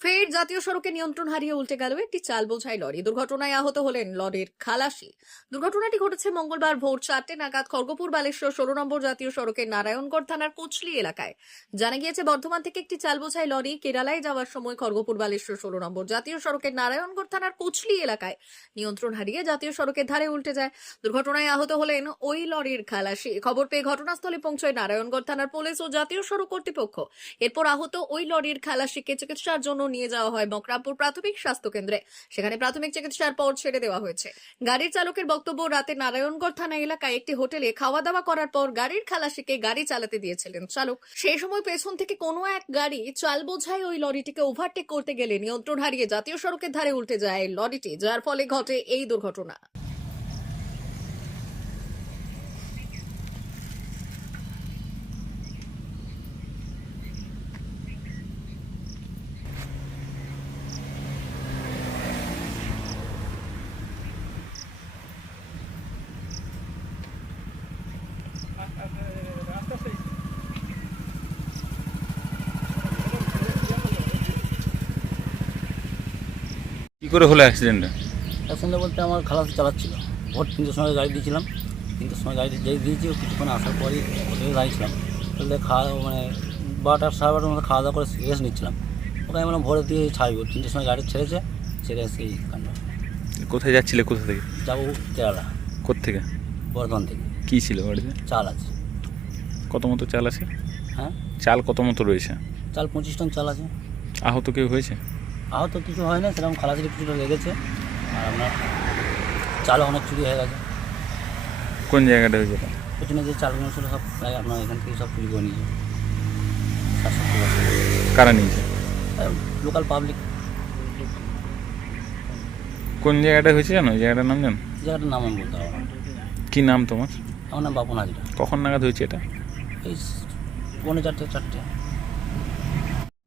Fue ফের জাতীয় সড়কে নিয়ন্ত্রণ হারিয়ে উল্টে গেল একটি চাল বোঝাই লরি। দুর্ঘটনায় আহত হলেন লরির খালাসি। দুর্ঘটনাটি ঘটেছে মঙ্গলবার ভোর চারটে নাগাদ খড়গপুর বালেশ্বর ষোলো নম্বর জাতীয় সড়কের নারায়ণগড় থানার কোচলি এলাকায়। জানা গিয়েছে, বর্ধমান থেকে একটি চাল বোঝাই লরি কেরালায় যাওয়ার সময় খড়গপুর বালেশ্বর ষোলো নম্বর জাতীয় সড়কের নারায়ণগড় থানার কোচলি এলাকায় নিয়ন্ত্রণ হারিয়ে জাতীয় সড়কের ধারে উল্টে যায়। দুর্ঘটনায় আহত হলেন ওই লরির খালাসি। খবর পেয়ে ঘটনাস্থলে পৌঁছয় নারায়ণগড় থানার পুলিশ ও জাতীয় সড়ক কর্তৃপক্ষ। এরপর আহত ওই লরির খালাসিকে চিকিৎসার জন্য নিয়ে যাওয়া হয় মকরামপুর প্রাথমিক স্বাস্থ্য কেন্দ্রে। সেখানে প্রাথমিক চিকিৎসার পর ছেড়ে দেওয়া হয়েছে। গাড়ির চালকের বক্তব্য, রাতে নারায়ণগড় থানা এলাকায় একটি হোটেলে খাওয়া দাওয়া করার পর গাড়ির খালাসিকে গাড়ি চালাতে দিয়েছিলেন চালক। সেই সময় পেছন থেকে কোনো এক গাড়ি চাল বোঝায় ওই লরিটিকে ওভারটেক করতে গেলে নিয়ন্ত্রণ হারিয়ে জাতীয় সড়কের ধারে উল্টে যায় লরিটি, যার ফলে ঘটে এই দুর্ঘটনা। করে হলো অ্যাক্সিডেন্টটা অ্যাক্সিডেন্ট বলতে আমার খালাস চালাচ্ছিল। ভোট তিনটের সময় গাড়ি দিয়েছিলাম। তিনটের সময় গাড়ি যেই দিয়েছি কিছুক্ষণ আসার পরই হোটেলে দাঁড়িয়েছিলাম। তাহলে খাওয়া মানে বারোটা সাড়ে বারোটার মধ্যে খাওয়া দাওয়া করে রেস্ট নিচ্ছিলাম। ওকে আমি বললাম ভোরে দিয়ে ছাড়বো। তিনটের সময় গাড়ি ছেড়েছে ছেড়ে এসে এই কাণ্ড। কোথায় যাচ্ছিলে? কোথা থেকে? যাব কেরালা। কোত্থেকে? বর্ধমান থেকে। কী ছিল গাড়িতে চাল আছে। কত মতো চাল আছে? হ্যাঁ? চাল কত মতো রয়েছে? চাল পঁচিশ টন চাল আছে। আহত কেউ হয়েছে? আহত কিছু হয় না সেরকম খালাসির কিছুটা লেগেছে আর আপনার চালও অনেক চুরি হয়ে গেছে। কোন জায়গাটা হয়েছে? পেছনে যে চালগুলো ছিল সব প্রায় আপনার এখান থেকে সব চুরি করে নিয়েছে। কারা নিয়েছে? লোকাল পাবলিক কোন জায়গাটা হয়েছে জানো? জায়গাটার নাম জানো? জায়গাটার নাম আমি বলতে পারব কী নাম তোমার? আমার নাম বাপন হাজরা কখন নাগাদ হয়েছে এটা? এই পৌনে চারটে চারটে।